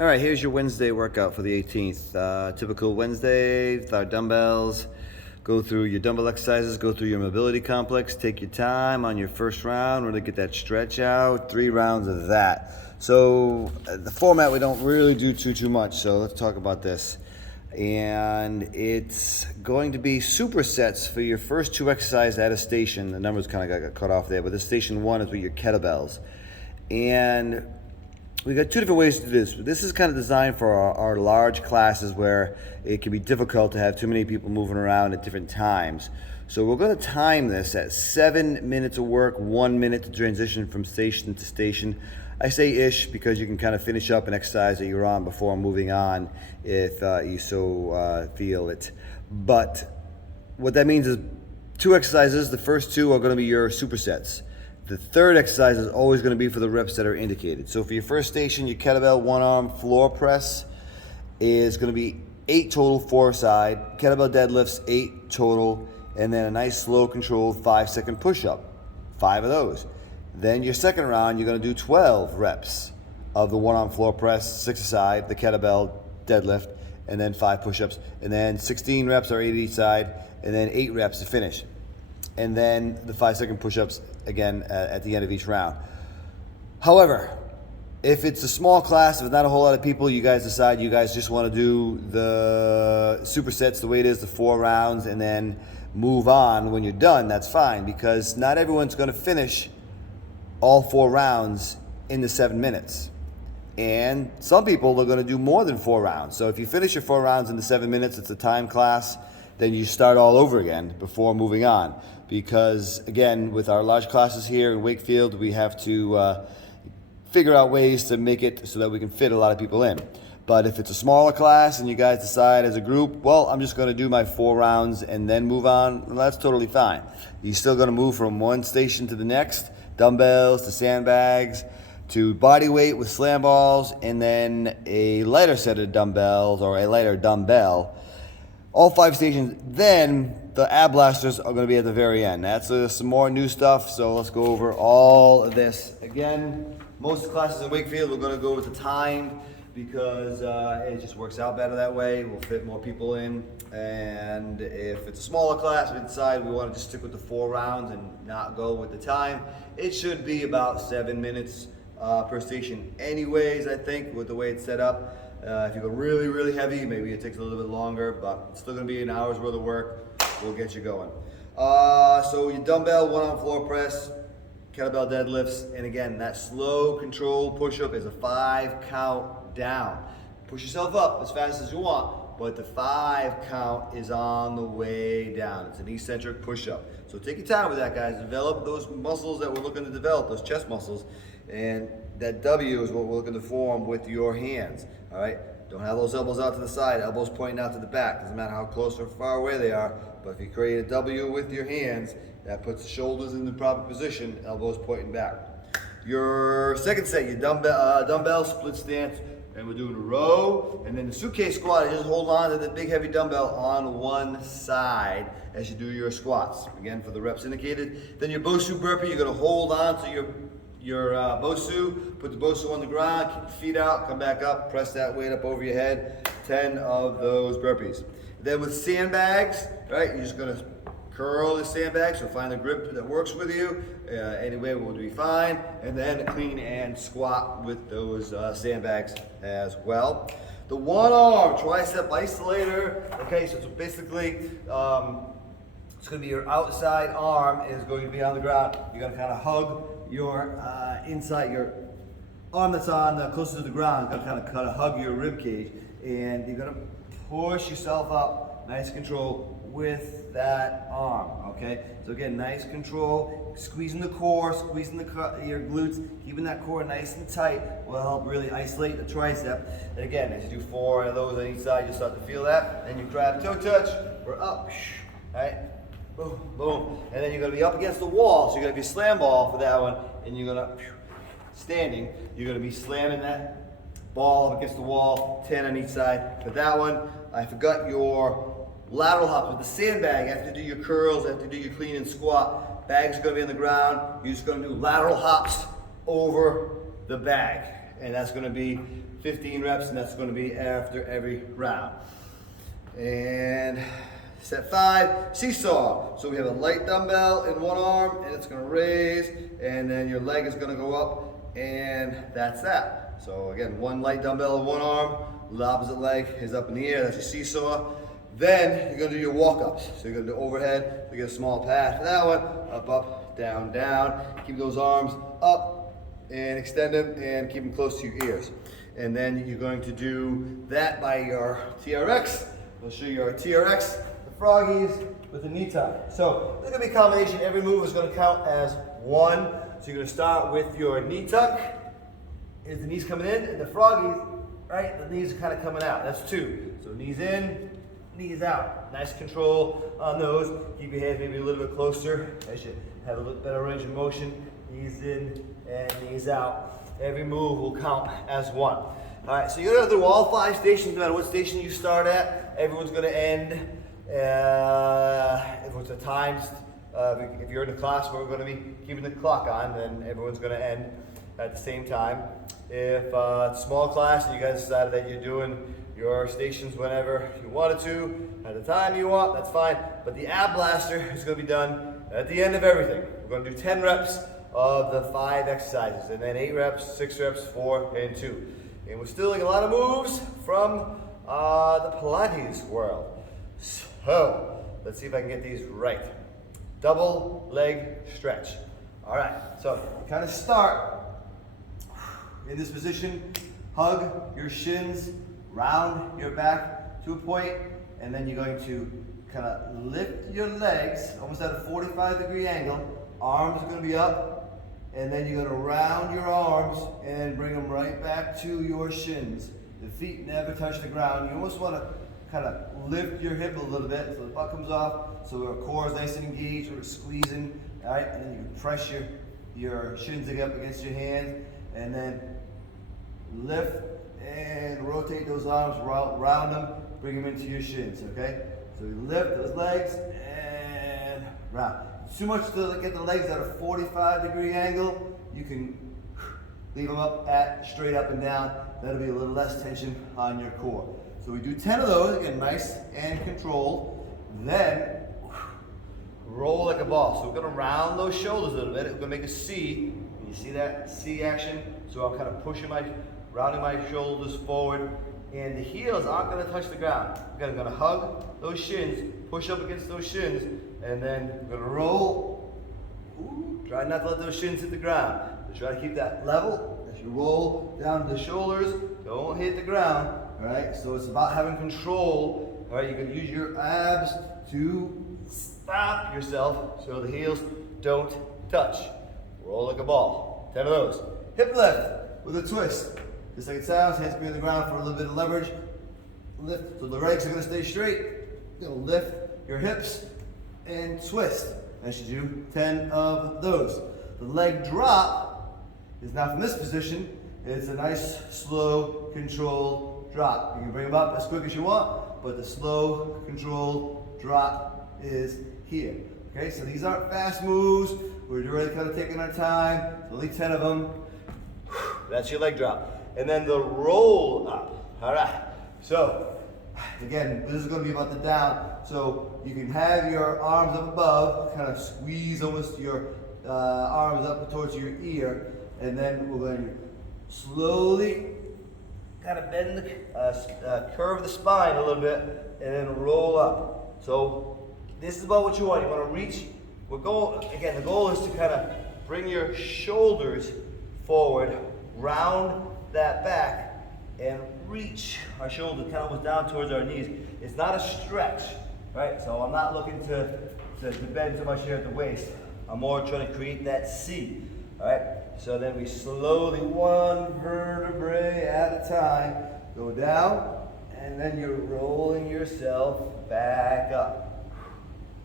All right, here's your Wednesday workout for the 18th. Typical Wednesday with our dumbbells. Go through your dumbbell exercises, go through your mobility complex, take your time on your first round, really get that stretch out, 3 rounds of that. So the format, we don't really do too much, so let's talk about this. And it's going to be supersets for your first 2 exercises at a station. The numbers kind of got cut off there, but this station 1 is with your kettlebells. And we got 2 different ways to do this. This is kind of designed for our large classes where it can be difficult to have too many people moving around at different times. So we're going to time this at 7 minutes of work, 1 minute to transition from station to station. I say ish because you can kind of finish up an exercise that you're on before moving on if you so feel it. But what that means is 2 exercises. The first 2 are going to be your supersets. The third exercise is always going to be for the reps that are indicated. So for your first station, your kettlebell 1-arm floor press is going to be 8 total, 4 side. Kettlebell deadlifts, 8 total. And then a nice slow controlled 5-second push-up, 5 of those. Then your second round, you're going to do 12 reps of the 1-arm floor press, 6 aside, the kettlebell deadlift, and then 5 push-ups. And then 16 reps are 8 each side, and then 8 reps to finish. And then the 5-second push-ups again at the end of each round. However, if it's a small class, if it's not a whole lot of people, you guys decide you guys just want to do the supersets the way it is, the 4 rounds, and then move on when you're done, that's fine, because not everyone's going to finish all 4 rounds in the 7 minutes. And some people are going to do more than 4 rounds. So if you finish your 4 rounds in the 7 minutes, it's a time class, then you start all over again before moving on. Because again, with our large classes here in Wakefield, we have to figure out ways to make it so that we can fit a lot of people in. But if it's a smaller class and you guys decide as a group, well, I'm just going to do my 4 rounds and then move on, well, that's totally fine. You're still going to move from one station to the next, dumbbells to sandbags to body weight with slam balls, and then a lighter set of dumbbells or a lighter dumbbell. All 5 stations. Then the ab blasters are going to be at the very end. That's some more new stuff, so let's go over all of this. Again, most classes in Wakefield, we're going to go with the time because it just works out better that way. We'll fit more people in. And if it's a smaller class, we decide we want to just stick with the 4 rounds and not go with the time. It should be about 7 minutes per station anyways, I think, with the way it's set up. If you go really heavy, maybe it takes a little bit longer, but it's still going to be an hour's worth of work. We'll get you going. So your dumbbell, 1-arm floor press, kettlebell deadlifts, and again, that slow controlled push-up is a 5 count down. Push yourself up as fast as you want, but the 5 count is on the way down. It's an eccentric push-up. So take your time with that, guys. Develop those muscles that we're looking to develop, those chest muscles, and that W is what we're looking to form with your hands. All right, don't have those elbows out to the side, elbows pointing out to the back. Doesn't matter how close or far away they are, but if you create a W with your hands, that puts the shoulders in the proper position, elbows pointing back. Your second set, your dumbbell split stance, and we're doing a row, and then the suitcase squat, you just hold on to the big heavy dumbbell on one side as you do your squats. Again, for the reps indicated. Then your Bosu burpee, you're gonna hold on to your Bosu, put the Bosu on the ground, keep your feet out, come back up, press that weight up over your head, 10 of those burpees. Then with sandbags, right, you're just gonna curl the sandbags, so find the grip that works with you. Anyway, will be fine. And then clean and squat with those sandbags as well. The 1-arm tricep isolator, okay, so it's basically, it's gonna be your outside arm is going to be on the ground. You're gonna kind of hug your inside, your arm that's on closer to the ground, gonna kind of hug your rib cage, and you're gonna push yourself up, nice control with that arm. Okay, so again, nice control, squeezing the core, squeezing your glutes, keeping that core nice and tight will help really isolate the tricep. And again, as you do 4 of those on each side, you start to feel that. Then you grab toe touch, we're up, all right. Boom, boom. And then you're going to be up against the wall. So you're going to be slam ball for that one. And you're going to, standing, you're going to be slamming that ball up against the wall, 10 on each side. For that one, I forgot your lateral hops. With the sandbag, after you do your curls, after you do your clean and squat, bag's going to be on the ground. You're just going to do lateral hops over the bag. And that's gonna be 15 reps, and that's gonna be after every round. And set 5, seesaw. So we have a light dumbbell in one arm, and it's gonna raise, and then your leg is gonna go up, and that's that. So again, one light dumbbell in one arm, the opposite leg is up in the air, that's your seesaw. Then you're gonna do your walk-ups. So you're gonna do overhead, you get a small pad for that one, up, up, down, down. Keep those arms up and extend them and keep them close to your ears. And then you're going to do that by your TRX. We'll show you our TRX, the froggies with the knee tuck. So there's gonna be a combination. Every move is gonna count as one. So you're gonna start with your knee tuck. Is the knees coming in, and the froggies, right? The knees are kind of coming out. That's 2. So knees in, knees out. Nice control on those. Keep your hands maybe a little bit closer as you have a little better range of motion. Knees in and knees out. Every move will count as one. All right, so you're gonna do all 5 stations, no matter what station you start at. Everyone's gonna end. If it's a timed, if you're in a class where we're gonna be keeping the clock on, then everyone's gonna end at the same time. If it's a small class and you guys decided that you're doing your stations whenever you wanted to, at the time you want, that's fine. But the ab blaster is gonna be done at the end of everything. We're gonna do 10 reps of the 5 exercises, and then 8 reps, 6 reps, 4, and 2. And we're still doing a lot of moves from the Pilates world. So let's see if I can get these right. Double leg stretch. All right, so kind of start in this position, hug your shins, round your back to a point, and then you're going to kind of lift your legs almost at a 45-degree angle. Arms are going to be up, and then you're going to round your arms and bring them right back to your shins. The feet never touch the ground. You almost want to kind of lift your hip a little bit so the butt comes off, so our core is nice and engaged, we're squeezing, all right? And then you can press your shins up against your hands, and then lift and rotate those arms, round them, bring them into your shins, okay? So you lift those legs and round. Too much to get the legs at a 45-degree angle, you can leave them up at straight up and down. That'll be a little less tension on your core. So we do 10 of those, again, nice and controlled. Then roll like a ball. So we're gonna round those shoulders a little bit. We're gonna make a C. You see that C action? So I'm kind of rounding my shoulders forward, and the heels aren't gonna touch the ground. Again, I'm gonna hug those shins, push up against those shins, and then we're gonna roll. Ooh, try not to let those shins hit the ground. So try to keep that level as you roll down the shoulders. Don't hit the ground, all right? So it's about having control, all right? You can use your abs to stop yourself so the heels don't touch. Roll like a ball. 10 of those. Hip lift with a twist. Just like it sounds, hands can be on the ground for a little bit of leverage. Lift, so the legs are gonna stay straight. You're gonna lift your hips and twist. I should do 10 of those. The leg drop is now from this position. It's a nice, slow, controlled drop. You can bring them up as quick as you want, but the slow, controlled drop is here. Okay, so these aren't fast moves. We're really kind of taking our time. Only 10 of them. That's your leg drop. And then the roll up. All right. So, again, this is going to be about the down. So you can have your arms up above, kind of squeeze almost your arms up towards your ear, and then we're going to slowly kind of bend the curve the spine a little bit, and then roll up. So this is about what you want. You want to reach. Again, the goal is to kind of bring your shoulders forward, round that back, and reach our shoulders kind of down towards our knees. It's not a stretch, right? So I'm not looking to bend too much here at the waist. I'm more trying to create that C, all right? So then we slowly, one vertebrae at a time, go down, and then you're rolling yourself back up.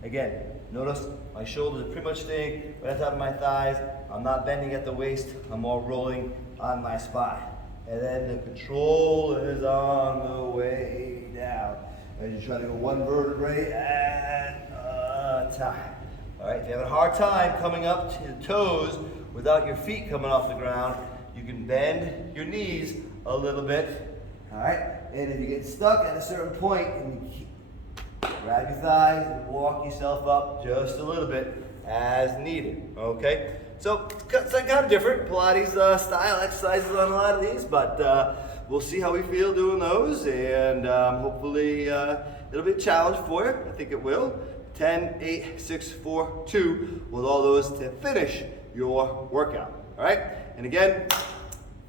Again, notice my shoulders are pretty much staying right on top of my thighs. I'm not bending at the waist. I'm more rolling on my spine. And then the control is on the way down. And you try to go one vertebrae at a time. All right, if you have a hard time coming up to the toes without your feet coming off the ground, you can bend your knees a little bit, all right? And if you get stuck at a certain point, and you grab your thighs and walk yourself up just a little bit as needed, okay? So it's kind of different Pilates style exercises on a lot of these, but we'll see how we feel doing those, and hopefully it'll be a challenge for you. I think it will. 10, 8, 6, 4, 2, with all those to finish your workout, all right? And again,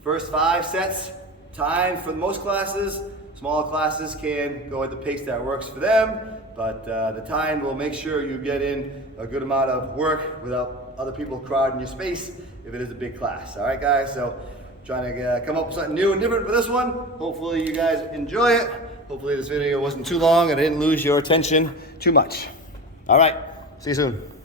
first 5 sets, time for most classes. Smaller classes can go at the pace that works for them, but the time will make sure you get in a good amount of work without other people crowding your space if it is a big class. All right, guys, so trying to come up with something new and different for this one. Hopefully you guys enjoy it. Hopefully this video wasn't too long and I didn't lose your attention too much. All right, see you soon.